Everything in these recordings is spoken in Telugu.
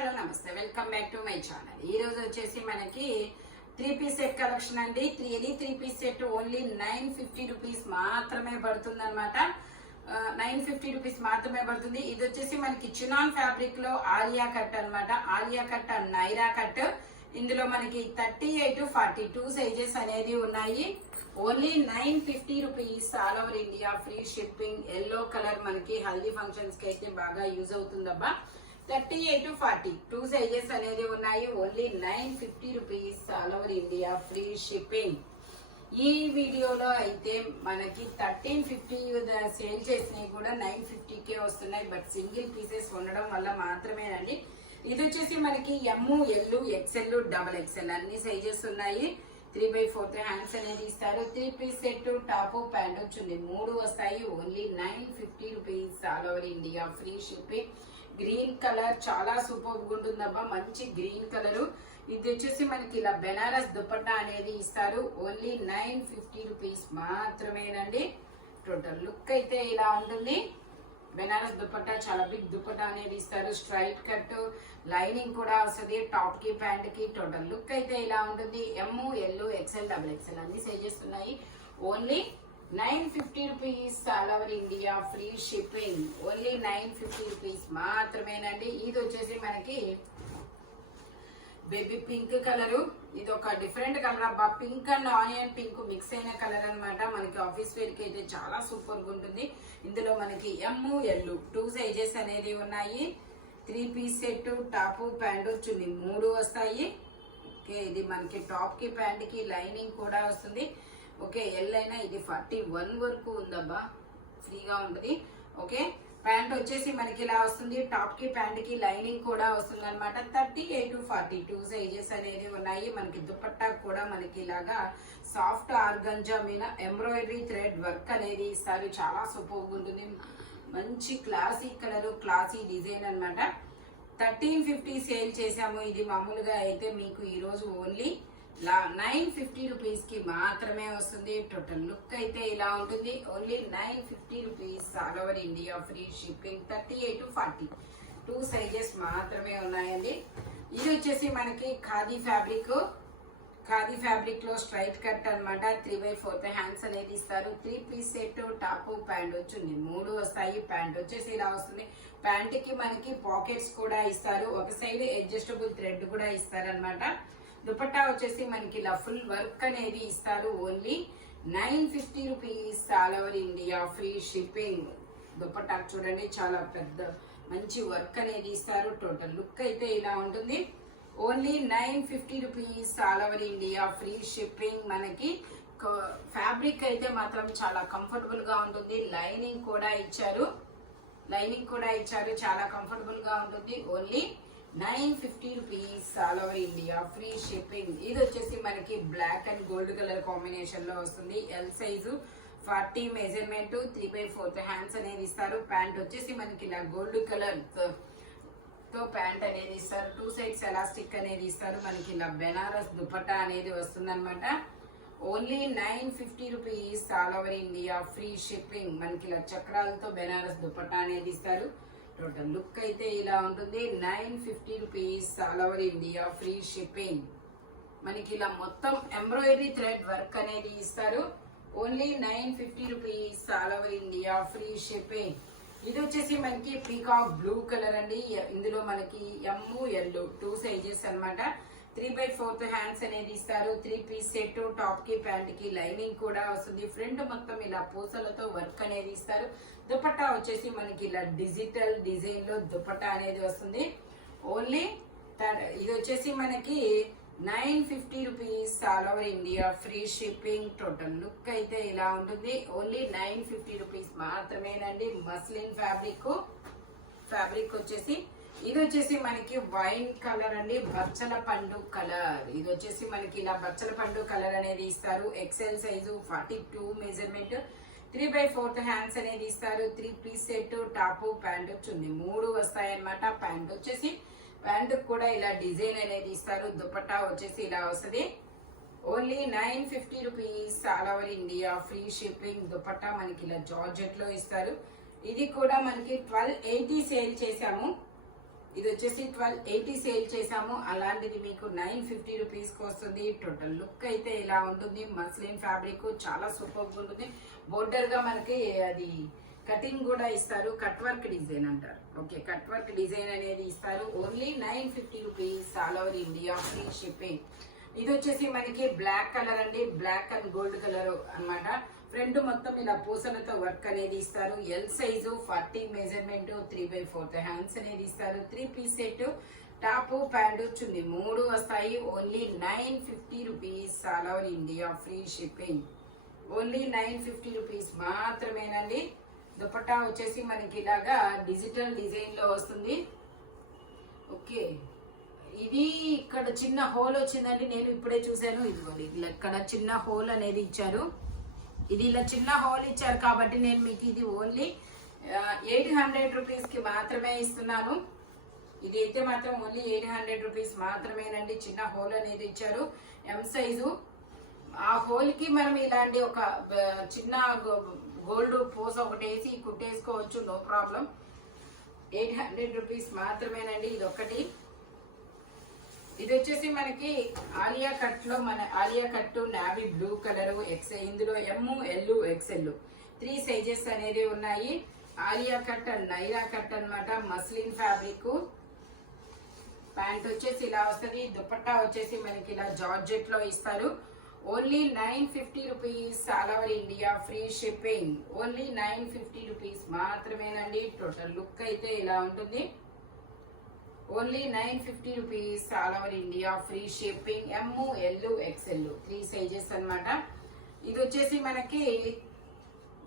హలో నమస్తే, welcome back to my channel. ఈ రోజు వచ్చేసి మనకి 3 పీస్ సెట్ కలెక్షన్ అండి. 3 పీస్ సెట్ ఓన్లీ 950 రూపీస్ మాత్రమే పడుతుంది అనమాట. 950 రూపీస్ మాత్రమే పడుతుంది. ఇది వచ్చేసి మనకి చినాన్ ఫ్యాబ్రిక్ లో ఆలియా కట్ అనమాట. Alia cut and Naira cut. ఇందులో మనకి 38 to 42 సైజెస్ అనేది ఉన్నాయి. Only 950 rupees, all over India free shipping. Yellow colour మనకి హల్దీ ఫంక్షన్స్ కి అయితే బాగా యూజ్ అవుతుందబ్బా. 38 to 42 సైజెస్ అనేది ఉన్నాయి. Only 950 rupees, all over India free shipping. ఈ వీడియోలో అయితే మనకి 1350 సేల్ చేసినవి కూడా 950కే వస్తున్నాయి. బట్ సింగిల్ పీసెస్ ఉండడం వల్ల మాత్రమేనండి. ఇది వచ్చేసి మనకి ఎమ్, ఎల్, ఎక్స్ఎల్, XXL అన్ని సైజెస్ ఉన్నాయి. 3/4 హ్యాండ్స్ అనేది ఇస్తారు. 3 పీస్ సెట్ టాప్ ప్యాంట్ వచ్చింది, 3 వస్తాయి. Only 950 rupees, all over India free shipping. Green colour చాలా సూపర్ గా ఉంటుందబ్బా, మంచి గ్రీన్ కలర్. ఇది వచ్చేసి మనకి ఇలా బెనారస్ దుపట్టా అనేది ఇస్తారు. ఓన్లీ 950 రూపీస్ మాత్రమేనండి. టోటల్ లుక్ అయితే ఇలా ఉంటుంది. బెనారస్ దుపట్టా చాలా బిగ్ దుపట్టా అనేది ఇస్తారు. స్ట్రైట్ కట్, లైనింగ్ కూడా వస్తుంది టాప్ కి ప్యాంట్ కి. టోటల్ లుక్ అయితే ఇలా ఉంటుంది. ఎమ్, ఎల్, ఎక్స్ఎల్, XXL అన్ని సైజెస్ ఉన్నాయి. Only 950 rupees, all over India free shipping. Only 950 rupees మాత్రమేనండి. ఇది వచ్చేసి మనకి బేబీ పింక్ కలర్. ఇది ఒక డిఫరెంట్ కలర్ అబ్బా. Pink and onion pink mix అయిన కలర్ అనమాట. మనకి ఆఫీస్ వేర్ కి అయితే చాలా సూపర్ గా ఉంటుంది. ఇందులో మనకి ఎమ్, ఎల్ 2 సైజెస్ అనేది ఉన్నాయి. 3 piece set top pant chunni 3 వస్తాయి. ఓకే, ఇది మనకి టాప్ కి ప్యాంట్ కి లైనింగ్ కూడా వస్తుంది. ఓకే, ఎల్ అయినా ఇది 41 వరకు ఉందబ్బా, ఫ్రీగా ఉంటుంది. ఓకే, ప్యాంట్ వచ్చేసి మనకి ఇలా వస్తుంది. టాప్ కి ప్యాంట్ కి లైనింగ్ కూడా వస్తుంది అనమాట. 38 to 42 సైజెస్ అనేది ఉన్నాయి. మనకి దుపట్టా కూడా మనకి ఇలాగా సాఫ్ట్ ఆర్గంజా మీద ఎంబ్రాయిడరీ థ్రెడ్ వర్క్ అనేది ఇస్తారు. చాలా సూపర్ ఉంటుంది. మంచి క్లాసీ కలర్, క్లాసీ డిజైన్ అనమాట. 1350 సేల్ చేసాము. ఇది మామూలుగా అయితే మీకు ఈ రోజు ఓన్లీ 950 రూపీస్ కి మాత్రమే వస్తుంది. టోటల్ లుక్ అయితే ఇలా ఉంటుంది. Only 950 rupees, all over India free shipping. 38 to 42 sizes మాత్రమే ఉన్నాయండి. ఇది వచ్చేసి మనకి ఖాదీ ఫ్యాబ్రిక్. ఖాదీ ఫ్యాబ్రిక్ లో స్ట్రైట్ కట్ అనమాట. 3/4 హ్యాండ్స్ అనేది ఇస్తారు. 3 పీస్ సెట్ టాప్ ప్యాంట్ వచ్చింది, 3 వస్తాయి. ప్యాంట్ వచ్చేసి ఇలా వస్తుంది. ప్యాంట్ కి మనకి పాకెట్స్ కూడా ఇస్తారు. ఒక సైడ్ అడ్జస్టబుల్ థ్రెడ్ కూడా ఇస్తారు అనమాట. దుపట్టా వచ్చేసి మనకి ఇలా ఫుల్ వర్క్ అనేది ఇస్తారు. Only 950 rupees, all over India free shipping. Dupatta చూడండి, చాలా పెద్ద మంచి వర్క్ అనేది ఇస్తారు. టోటల్ లుక్ అయితే ఇలా ఉంటుంది. Only 950 rupees, all over India free shipping. మనకి ఫ్యాబ్రిక్ అయితే మాత్రం చాలా కంఫర్టబుల్ గా ఉంటుంది. లైనింగ్ కూడా ఇచ్చారు. చాలా కంఫర్టబుల్ గా ఉంటుంది. Only 950 rupees, all over India free shipping. ఇది వచ్చేసి మనకి black and gold colour combination లో వస్తుంది. ఎల్ సైజు, 40 మెజర్మెంట్, 3/4 హ్యాండ్స్ అనేది ఇస్తారు. ప్యాంట్ వచ్చేసి మనకి ఇలా గోల్డ్ కలర్ తో ప్యాంట్ అనేది ఇస్తారు. 2 సైడ్స్ ఎలాస్టిక్ అనేది ఇస్తారు. మనకి ఇలా బెనారస్ దుపట్టా అనేది వస్తుంది అనమాట. Only 950 rupees, all over India free shipping. మనకి ఇలా చక్రాలతో బెనారస్ దుపట్టా అనేది ఇస్తారు. టోటల్ లుక్ అయితే ఇలా ఉంటుంది. 950 rupees, all over India free shipping. మనకి ఇలా మొత్తం ఎంబ్రాయిడరీ థ్రెడ్ వర్క్ అనేది ఇస్తారు. Only 950 rupees, all over India free shipping. ఇది వచ్చేసి మనకి పీకాక్ బ్లూ కలర్ అండి. ఇందులో మనకి ఎమ్, ఎల్ 2 సైజెస్ అనమాట. 3/4 హ్యాండ్స్ అనేది ఇస్తారు. 3 పీస్ సెట్ టాప్ కి ప్యాంట్ కి లైనింగ్ కూడా వస్తుంది. ఫ్రంట్ మొత్తం ఇలా పూసలతో వర్క్ అనేది ఇస్తారు. దుపట్టా వచ్చేసి మనకి ఇలా డిజిటల్ డిజైన్ లో దుపట్టా అనేది వస్తుంది. ఓన్లీ ఇది వచ్చేసి మనకి 950 rupees, all over India free shipping. Total look అయితే ఇలా ఉంటుంది. ఓన్లీ 950 రూపీస్ మాత్రమేనండి. మస్లిన్ ఫ్యాబ్రిక్ వచ్చేసి ఇది వచ్చేసి మనకి వైన్ కలర్ అండి, బచ్చల పండు కలర్. ఇది వచ్చేసి మనకి ఇలా బచ్చల పండు కలర్ అనేది ఇస్తారు. XL సైజు, 42 మెజర్మెంట్, 3/4 హ్యాండ్స్ అనేది ఇస్తారు. 3 పీస్ సెట్ టాప్ ప్యాంట్ వచ్చింది, 3 వస్తాయి అనమాట. ప్యాంట్ వచ్చేసి ప్యాంట్ కూడా ఇలా డిజైన్ అనేది ఇస్తారు. దుపట్టా వచ్చేసి ఇలా వస్తుంది. Only 950 rupees, all over India free shipping. Dupatta మనకి ఇలా జార్జెట్ లో ఇస్తారు. ఇది కూడా మనకి 1280 సేల్ చేసాము. ఇది వచ్చేసి 1280 సేల్ చేసాము. అలాంటిది మీకు 950 రూపీస్కి వస్తుంది. టోటల్ లుక్ అయితే ఇలా ఉంటుంది. మస్లిన్ ఫ్యాబ్రిక్ చాలా సూపర్గా ఉంటుంది. బోర్డర్ గా మనకి అది కటింగ్ కూడా ఇస్తారు. కట్ వర్క్ డిజైన్ అంటారు. ఓకే, కట్ వర్క్ డిజైన్ అనేది ఇస్తారు. Only 950 rupees all over India, free shipping. ఇది వచ్చేసి మనకి బ్లాక్ కలర్ అండి, బ్లాక్ అండ్ గోల్డ్ కలర్ అన్నమాట. ఫ్రంట్ మొత్తం ఇలా పూసలతో వర్క్ అనేది ఇస్తారు. ఎల్ సైజు 40 మెజర్మెంట్, 3/4 హ్యాండ్స్ అనేది ఇస్తారు. 3 piece set, top pant chunni 3 వస్తాయి. Only 950 rupees all over India, free shipping. Only 950 rupees మాత్రమేనండి. దుపట్టా వచ్చేసి మనకి ఇలాగా డిజిటల్ డిజైన్ లో వస్తుంది. ఓకే, ఇది ఇక్కడ చిన్న హోల్ వచ్చిందండి, నేను ఇప్పుడే చూసాను. ఇదిగోండి ఇక్కడ చిన్న హోల్ అనేది ఇచ్చారు. ఇది ఇలా చిన్న హోల్ ఇచ్చారు కాబట్టి నేను మీకు ఇది ఓన్లీ 800 రూపీస్ కి మాత్రమే ఇస్తున్నాను. ఇది అయితే మాత్రం ఓన్లీ 800 రూపీస్ మాత్రమేనండి. చిన్న హోల్ అనేది ఇచ్చారు, ఎం సైజు. ఆ హోల్ కి మనం ఇలాంటి ఒక చిన్న గోల్డ్ పూస ఒకటి వేసి కుట్టేసుకోవచ్చు, నో ప్రాబ్లం. 800 రూపీస్ మాత్రమేనండి. ఇది ఒకటి. ఇది వచ్చేసి మనకి ఆలియా కట్ లో, మన Alia cut navy blue colour XL. ఇందులో ఎమ్, ఎల్, ఎక్స్ఎల్ 3 సైజెస్ అనేది ఉన్నాయి. Alia cut and Naira cut అన్నమాట. Muslin fabric. ప్యాంట్ వచ్చేసి ఇలా వస్తుంది. దుపట్టా వచ్చేసి మనకి ఇలా జార్జెట్ లో ఇస్తారు. Only 950 rupees all over India, free shipping. Only 950 rupees మాత్రమేనండి. టోటల్ లుక్ అయితే ఇలా ఉంటుంది. Only 950 rupees all over India, free shipping. M, L, XL 3 sizes అన్నమాట. ఇది వచ్చేసి మనకి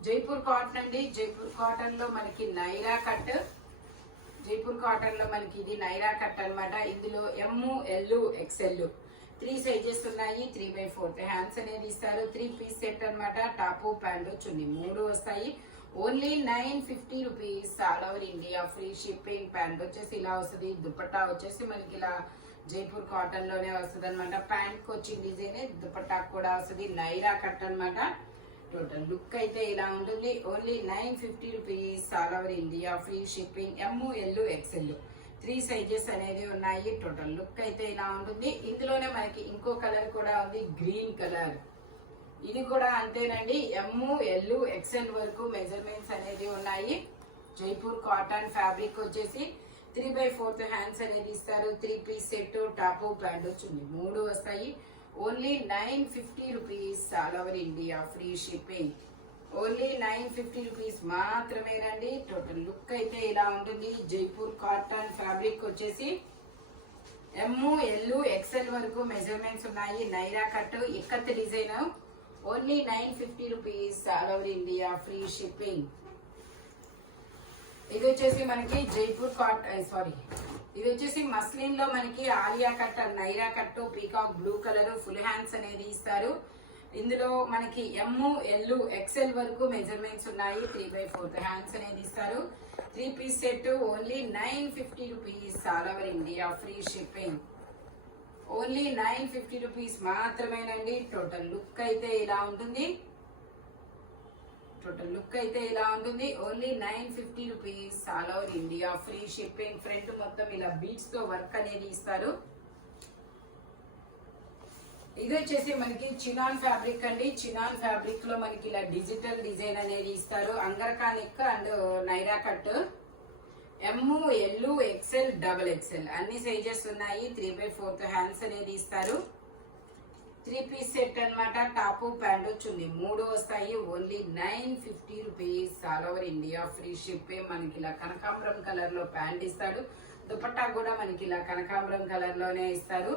జైపూర్ కాటన్ అండి. జైపూర్ కాటన్ లో మనకి నైరా కట్. జైపూర్ కాటన్ లో మనకి ఇది నైరా కట్ అన్నమాట. ఇందులో ఎమ్, ఎల్, ఎక్స్ఎల్ 3 సైజెస్ ఉన్నాయి. 3/4 హ్యాండ్స్ అనేది ఇస్తారు. 3 పీస్ సెట్ అన్నమాట. టాప్ ప్యాంటు చున్నీ 3 వస్తాయి. Only 950 rupees all over India, free shipping. Pant వచ్చేసి ఇలా వస్తుంది. దుపట్టా వచ్చేసి మనకి ఇలా జైపూర్ కాటన్ లోనే వస్తుంది అనమాట. ప్యాంట్ వచ్చిన డిజైన్, దుపట్టా కూడా వస్తుంది. నైరా కట్ అన్నమాట. టోటల్ లుక్ అయితే ఇలా ఉంటుంది. Only 950 rupees all over India, free shipping. M, L, XL 3 sizes అనేది ఉన్నాయి. టోటల్ లుక్ అయితే ఇలా ఉంటుంది. ఇందులోనే మనకి ఇంకో కలర్ కూడా ఉంది, గ్రీన్ కలర్. ఇది కూడా అంతేనండి. ఎమ్, ఎల్, ఎక్స్ఎల్ వరకు మెజర్మెంట్స్ అనేది ఉన్నాయి. జైపూర్ కాటన్ ఫ్యాబ్రిక్ వచ్చేసి 3/4 హ్యాండ్స్ అనేది ఇస్తారు. 3 piece set, top pant chunni 3 వస్తాయి. Only 950 rupees all over India, free shipping. Only 950 rupees మాత్రమేనండి. టోటల్ లుక్ అయితే ఇలా ఉంటుంది. జైపూర్ కాటన్ ఫ్యాబ్రిక్ వచ్చేసి ఎమ్, ఎల్, ఎక్స్ఎల్ వరకు మెజర్మెంట్స్ ఉన్నాయి. Naira cut ikat design. Only 950 rupees all over India, free shipping. ఇది వచ్చేసి మనకి జైపూర్ కాటన్, సారీ, ఇది వచ్చేసి మస్లిన్ లో మనకి Alia cut and Naira cut, peacock blue colour, full hands అనేది ఇస్తారు. ఇందులో మనకి ఎమ్, ఎల్, ఎక్స్ఎల్ వరకు మెజర్మెంట్స్ ఉన్నాయి. 3/4 హ్యాండ్స్ అనేది ఇస్తారు. 3 piece set. Only 950 rupees all over India, free shipping. Only 950 rupees మాత్రమేనండి. టోటల్ లుక్ అయితే ఇలా ఉంటుంది. టోటల్ లుక్ అయితే ఇలా ఉంటుంది. Only 950 rupees all over India, free shipping. Front మొత్తం ఇలా బీట్స్ తో వర్క్ అనేది ఇస్తారు. ఇది వచ్చేసి మనకి చినాన్ ఫ్యాబ్రిక్ అండి. చినాన్ ఫ్యాబ్రిక్ లో మనకి ఇలా డిజిటల్ డిజైన్ అనేది ఇస్తారు. Angrakha neck and Naira cut. M, L, XL, double XL అన్ని సైజెస్ ఉన్నాయి. 3/4 హ్యాండ్స్ అనేది ఇస్తారు. 3 పీస్ సెట్ అన్నమాట. టాప్ ప్యాంటు చున్నీ 3 వస్తాయి. Only 950 rupees all over India, free shipping. మనకి ఇలా కనకాంబరం కలర్ లో ప్యాంట్ ఇస్తాడు. దుపట్టా కూడా మనకి ఇలా కనకాంబరం కలర్ లోనే ఇస్తారు.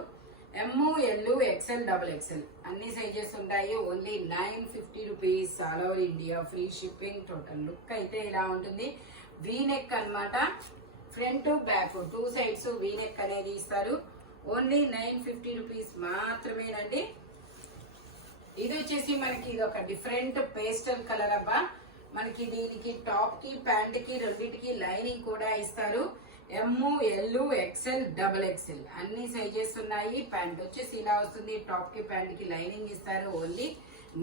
ఎమ్, ఎల్, ఎక్స్ఎల్, డబల్ ఎక్స్ఎల్ అన్ని సైజెస్ ఉంటాయి. Only 950 rupees all over India, free shipping. Total look అయితే ఇలా ఉంటుంది. వీ నెక్ అన్నమాట. Front back 2 sides V neck అనేది ఇస్తారు. ఓన్లీ 950 రూపీస్ మాత్రమేనండి. ఇది వచ్చేసి మనకి ఇది ఒక డిఫరెంట్ పేస్టల్ కలర్ అబ్బా. మనకి దీనికి టాప్ కి ప్యాంట్ కి రెండింటికి లైనింగ్ కూడా ఇస్తారు. ఎమ్, ఎల్, ఎక్స్ఎల్, డబల్ ఎక్స్ఎల్ అన్ని సైజెస్ ఉన్నాయి. ప్యాంట్ వచ్చేసి ఇలా వస్తుంది. టాప్ కి ప్యాంట్ కి లైనింగ్ ఇస్తారు. Only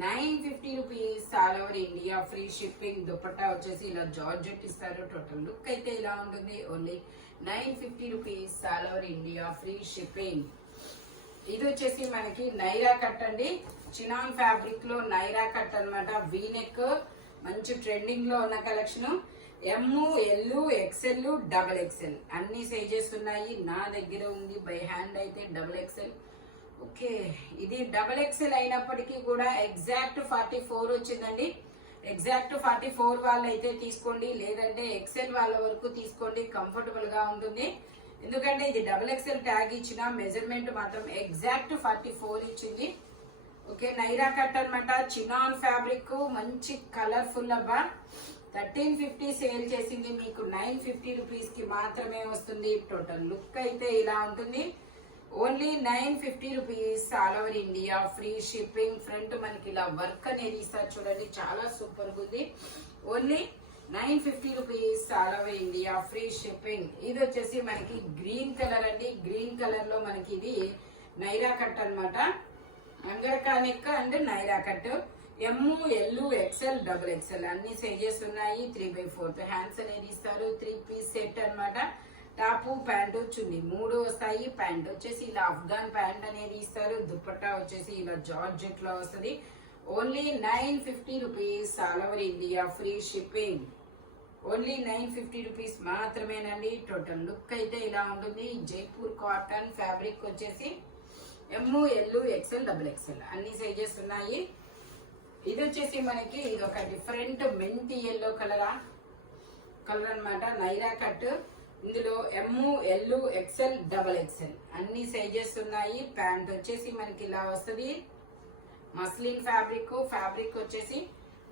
950 rupees all over India, free shipping. Dupatta వచ్చేసి ఇలా జార్జెట్ ఇస్తారు. టోటల్ లుక్ అయితే ఇలా ఉంటుంది. Only 950 rupees all over India free shipping. ఇది వచ్చేసి మనకి నైరా కట్ అండి, చినాన్ ఫ్యాబ్రిక్ లో నైరా కట్ అన్నమాట. వీనెక్ మంచి ట్రెండింగ్ లో ఉన్న కలెక్షన్. ఎమ్, ఎల్, ఎక్స్ఎల్, డబల్ ఎక్స్ఎల్ అన్ని సైజెస్ ఉన్నాయి. నా దగ్గర ఉంది బై హ్యాండ్ అయితే డబల్ ఎక్స్ఎల్. ఓకే, ఇది డబల్ ఎక్స్ఎల్ అయినప్పటికీ కూడా ఎగ్జాక్ట్ 44 వచ్చిందండి. ఎగ్జాక్ట్ 44 వాళ్ళు అయితే తీసుకోండి, లేదంటే ఎక్స్ఎల్ వాళ్ళ వరకు తీసుకోండి, కంఫర్టబుల్ గా ఉంటుంది. ఎందుకంటే ఇది డబల్ ఎక్స్ఎల్ ట్యాగ్ ఇచ్చిన మెజర్మెంట్ మాత్రం ఎగ్జాక్ట్ 44 ఇచ్చింది. ఓకే, నైరా కట్ అనమాట, చినాన్ ఫ్యాబ్రిక్, మంచి కలర్ఫుల్ అబ్బా. 1350 సేల్ చేసింది, మీకు 950 రూపీస్ కి మాత్రమే వస్తుంది. టోటల్ లుక్ అయితే ఇలా ఉంటుంది. Only 950 rupees all over India free shipping. Front మనకి ఇలా వర్క్ అనేది ఇస్తారు చూడండి, చాలా సూపర్ ఉంది. Only 950 rupees all over India free shipping. ఇది వచ్చేసి మనకి గ్రీన్ కలర్ అండి. గ్రీన్ కలర్ లో మనకి ఇది నైరా కట్ అనమాట. Angrakha neck and Naira cut. M, L, XL, double XL అన్ని సైజెస్ ఉన్నాయి. 3/4 హ్యాండ్స్ అనేది ఇస్తారు. 3 పీస్ సెట్ అనమాట. టాపు, ప్యాంటు, చున్నీ 3 వస్తాయి. ప్యాంట్ వచ్చేసి ఇలా అఫ్ఘాన్ ప్యాంట్ అనేది ఇస్తారు. దుపట్టా వచ్చేసి ఇలా జార్జెట్ లో వస్తుంది. Only 950 rupees all over India free shipping. Only 950 rupees మాత్రమేనండి. టోటల్ లుక్ అయితే ఇలా ఉంటుంది. జైపూర్ కాటన్ ఫ్యాబ్రిక్ వచ్చేసి M, L, XL, double XL అన్ని సైజెస్ ఉన్నాయి. ఇది వచ్చేసి మనకి ఇది ఒక డిఫరెంట్ మెంటి ఎల్లో కలర్ అన్నమాట. నైరా కట్. ఇందులో M, L, XL, double XL అన్ని సైజెస్ ఉన్నాయి. ప్యాంట్ వచ్చేసి మనకి ఇలా వస్తుంది. మస్లిన్ ఫ్యాబ్రిక్ వచ్చేసి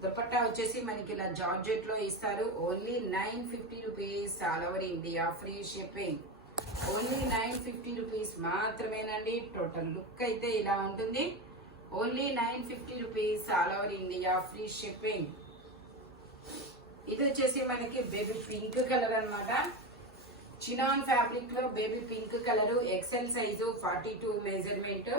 దుపట్టా వచ్చేసి మనకి ఇలా జార్జెట్ లో ఇస్తారు. Only 950 rupees all over India free shipping. Only 950 rupees మాత్రమేనండి. టోటల్ లుక్ అయితే ఇలా ఉంటుంది. Only 950 rupees all over India free shipping. ఇది వచ్చేసి మనకి బేబీ పింక్ కలర్ అన్నమాట. చినాన్ ఫ్యాబ్రిక్ లో baby pink colour. XL size, 42 measurement,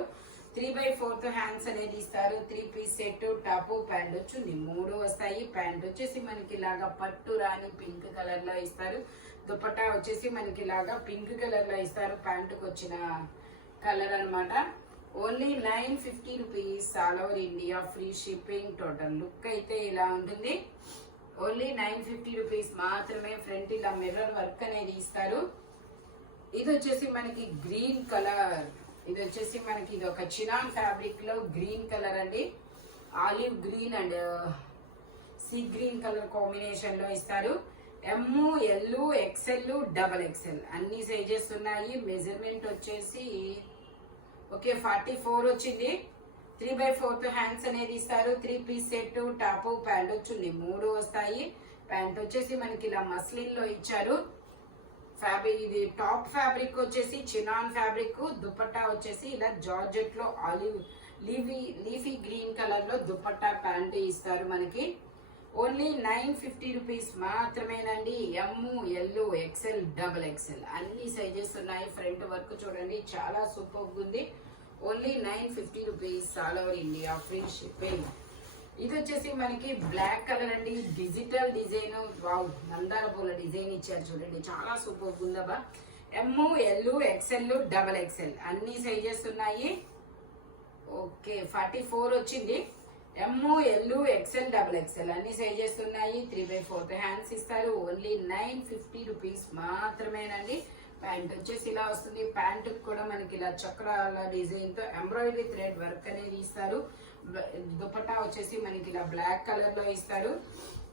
3/4 hands అనేది ఇస్తారు. 3 piece set, top, pant chunni 3 వస్తాయి. ప్యాంట్ వచ్చేసి మనకి ఇలాగా పట్టు రాని పింక్ కలర్ లో ఇస్తారు. దుపట్టా వచ్చేసి మనకి ఇలాగా పింక్ కలర్ లో ఇస్తారు. ప్యాంటుకు వచ్చిన కలర్ అన్నమాట. Only 950 rupees all over India free shipping. Total look అయితే ఇలా ఉంటుంది. ఓన్లీ 950 రూపీస్ మాత్రమే. ఫ్రంట్ ఇలా మిర్రర్ వర్క్ అనేది ఇస్తారు. ఇది వచ్చేసి మనకి గ్రీన్ కలర్. ఇది వచ్చేసి మనకి ఇది ఒక చినాన్ ఫ్యాబ్రిక్ లో గ్రీన్ కలర్ అండి. Olive green and sea green colour combination లో ఇస్తారు. ఎమ్, ఎల్, ఎక్స్ఎల్, డబల్ ఎక్స్ఎల్ అన్ని సైజెస్ ఉన్నాయి. మెజర్మెంట్ వచ్చేసి ఓకే 44 వచ్చింది. 3/4 హ్యాండ్స్ అనేది ఇస్తారు. 3 piece set, top, pant, chunni 3 వస్తాయి. ప్యాంట్ వచ్చేసి మనకి ఇలా మస్లిన్ లో ఇచ్చారు. ఫ్యాబ్రిక్ ఇది టాప్ ఫ్యాబ్రిక్ వచ్చేసి చినాన్ ఫ్యాబ్రిక్. దుపట్టా వచ్చేసి ఇలా జార్జెట్ లో ఆలివ్ లీఫీ గ్రీన్ కలర్ లో దుపట్టా ప్యాంట్ ఇస్తారు మనకి. ఓన్లీ 950 రూపీస్ మాత్రమేనండి. M, L, XL, double XL అన్ని సైజెస్ ఉన్నాయి. ఫ్రంట్ వర్క్ చూడండి, చాలా సూపర్ ఉంది. Only 950 rupees all over India free shipping. ఇది వచ్చేసి మనకి బ్లాక్ కలర్ అండి. డిజిటల్ డిజైన్, వావ్ మందార పూల డిజైన్ ఇచ్చారు చూడండి, చాలా సూపర్ ఉందబ్బా. M, L, XL, double XL అన్ని సైజెస్ ఉన్నాయి. ఓకే 44 వచ్చింది. M, L, XL, double XL అన్ని సైజెస్ ఉన్నాయి. 3/4 హ్యాండ్స్ ఇస్తారు. ఓన్లీ 950 రూపీస్ మాత్రమేనండి. ప్యాంట్ వచ్చేసి ఇలా వస్తుంది. ప్యాంట్ కూడా మనకి ఇలా చక్రాల డిజైన్ తో ఎంబ్రాయిడరీ థ్రెడ్ వర్క్ అనేది ఇస్తారు. దుపట్టా వచ్చేసి మనకి ఇలా బ్లాక్ కలర్ లో ఇస్తారు.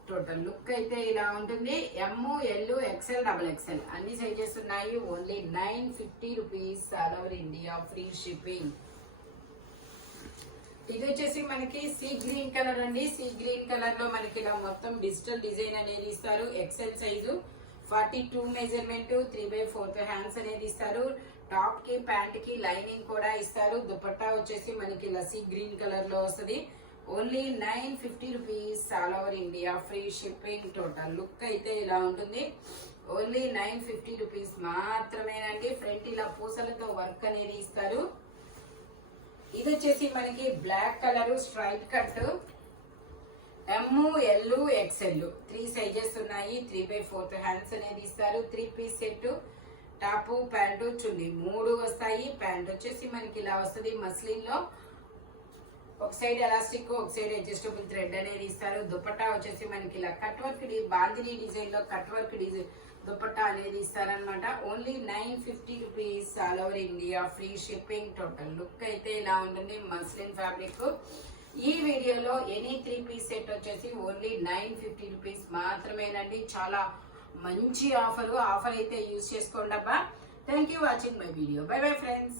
టోటల్ లుక్ అయితే ఇలా ఉంటుంది. M, L, XL, double XL అన్ని సైజెస్ ఉన్నాయి. Only 950 rupees all over India free shipping. ఇది వచ్చేసి మనకి సీ గ్రీన్ కలర్ అండి. సీ గ్రీన్ కలర్ లో మనకి ఇలా మొత్తం డిజిటల్ డిజైన్ అనేది ఇస్తారు. ఎక్సెల్ సైజు, 42 మెజర్మెంట్, 3/4 హ్యాండ్స్ అనేది ఇస్తారు. టాప్ కి ప్యాంట్ కి లైనింగ్ కూడా ఇస్తారు. దుపట్టా వచ్చేసి మనకి ఇలా సీ గ్రీన్ కలర్ లో వస్తుంది. Only 950 rupees all over India free shipping. Total look అయితే ఇలా ఉంటుంది. ఓన్లీ 950 రూపీస్ మాత్రమేనండి. ఫ్రంట్ ఇలా పూసలతో వర్క్ అనేది ఇస్తారు. ఇది వచ్చేసి మనకి black colour straight cut. M, L, XL 3 sizes ఉన్నాయి. 3/4 హ్యాండ్స్ అనేది ఇస్తారు. 3 piece set. Top pant chunni 3 వస్తాయి. ప్యాంట్ వచ్చేసి మనకి ఇలా వస్తుంది మస్లిన్ లో, ఒక సైడ్ ఎలాస్టిక్ ఒక సైడ్ అడ్జస్టబుల్ థ్రెడ్ అనేది ఇస్తారు. దుపట్టా వచ్చేసి మనకి ఇలా కట్ వర్క్ బాందిని డిజైన్ లో కట్ వర్క్ డిజైన్ దుపట్టా అనేది ఇస్తారనమాట. Only 950 rupees all over India, free shipping. Total look అయితే ఇలా ఉంటుంది మస్లిన్ ఫ్యాబ్రిక్. ఈ వీడియోలో ఎనీ 3 పీస్ సెట్ వచ్చేసి ఓన్లీ 950 రూపీస్ మాత్రమేనండి. చాలా మంచి ఆఫర్ అయితే యూజ్ చేసుకోండి అబ్బా. Thank you watching my video. By bye friends.